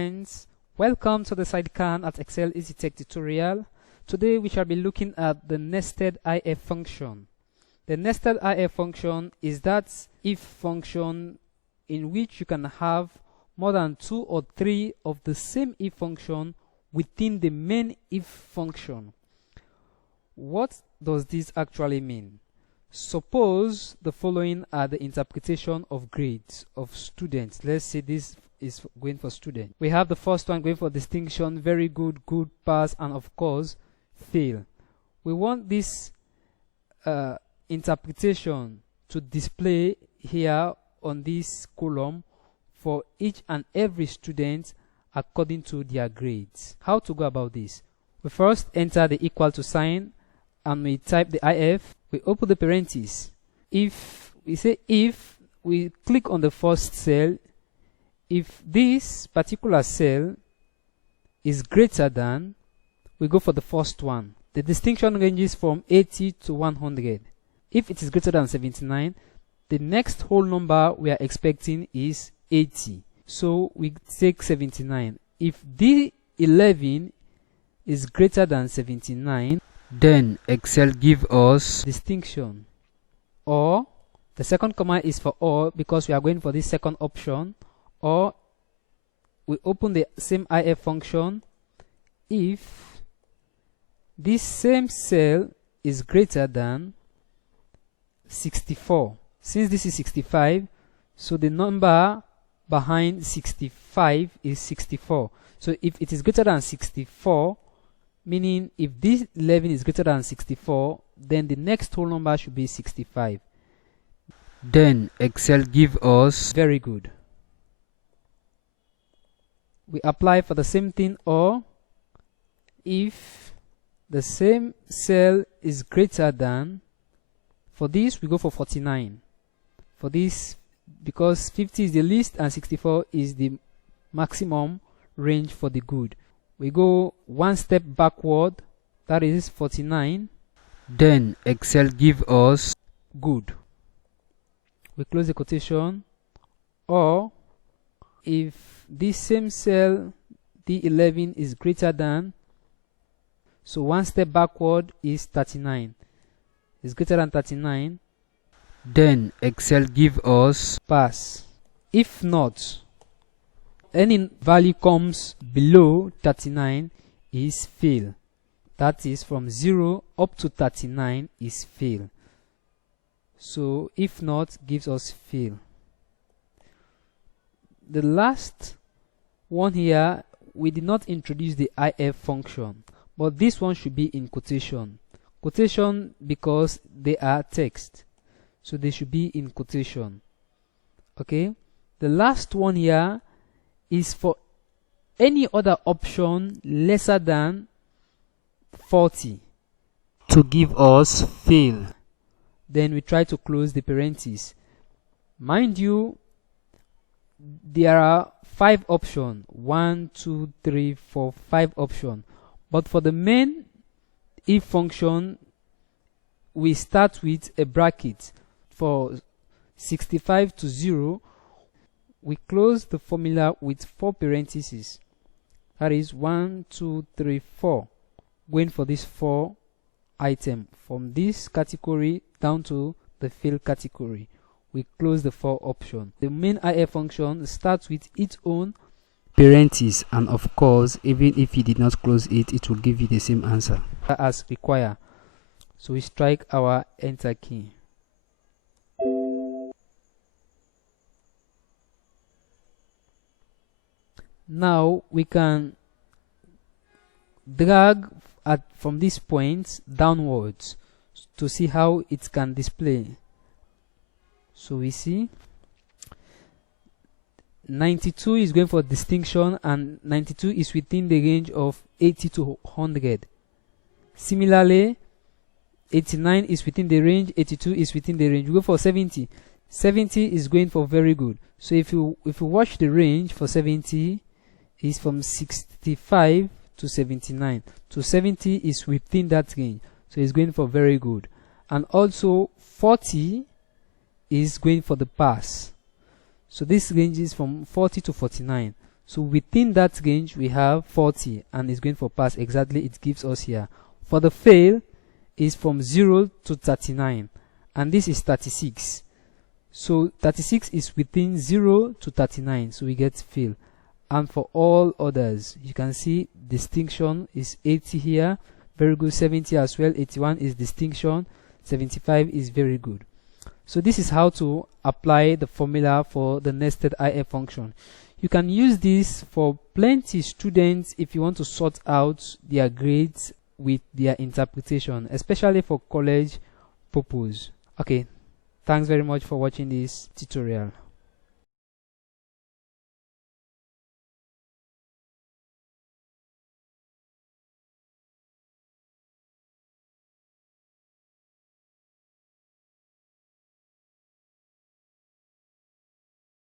friends, welcome to the Sidecan at Excel Easy Tech tutorial. Today we shall be looking at the nested if function. The nested if function is that if function in which you can have more than 2 or 3 of the same if function within the main if function. What does this actually mean? Suppose the following are the interpretation of grades of students. Let's say this is going for student. We have the first one going for distinction, very good, good, pass, and of course fail. We want this interpretation to display here on this column for each and every student according to their grades. How to go about this? We first enter the equal to sign and we type the if. We open the parentheses. If we click on the first cell, if this particular cell is greater than, we go for the first one. The distinction ranges from 80 to 100. If it is greater than 79, the next whole number we are expecting is 80. So we take 79. If D11 is greater than 79, then Excel give us distinction. Or the second command is for or because we are going for this second option. Or we open the same if function if this same cell is greater than 64. Since this is 65, so the number behind 65 is 64. So if it is greater than 64, meaning if this 11 is greater than 64, then the next whole number should be 65. Then Excel give us very good. We apply for the same thing, or if the same cell is greater than, for this we go for 49. For this, because 50 is the least and 64 is the maximum range for the good, we go one step backward, that is 49. Then Excel give us good. We close the quotation. Or if this same cell D11 is greater than, so one step backward is 39. Is greater than 39. Then Excel give us pass. If not, any value comes below 39 is fail. That is from 0 up to 39 is fail. So if not gives us fail. The last one here, we did not introduce the if function, but this one should be in quotation. Quotation because they are text, so they should be in quotation. Okay, the last one here is for any other option lesser than 40 to give us fail. Then we try to close the parentheses. Mind you, there are 5 options. 1, 2, 3, 4, 5 options. But for the main if function, we start with a bracket. For 65 to 0, we close the formula with 4 parentheses. That is 1, 2, 3, 4. Going for this 4 item from this category down to the fail category. We close the 4 option. The main if function starts with its own parentheses, and of course, even if you did not close it, it will give you the same answer as required. So we strike our enter key. Now we can drag from this point downwards to see how it can display. So we see 92 is going for distinction and 92 is within the range of 80 to 100. Similarly, 89 is within the range, 82 is within the range. We go for 70. 70 is going for very good. So if you watch the range for 70 is from 65 to 79. So 70 is within that range. So it's going for very good. And also 40 is going for the pass. So this ranges from 40 to 49. So within that range we have 40 and it's going for pass. Exactly, it gives us here. For the fail is from 0 to 39 and this is 36. So 36 is within 0 to 39, so we get fail. And for all others, you can see distinction is 80 here, very good. 70 as well, 81 is distinction, 75 is very good. So this is how to apply the formula for the nested if function. You can use this for plenty students if you want to sort out their grades with their interpretation, especially for college purpose. Okay, thanks very much for watching this tutorial.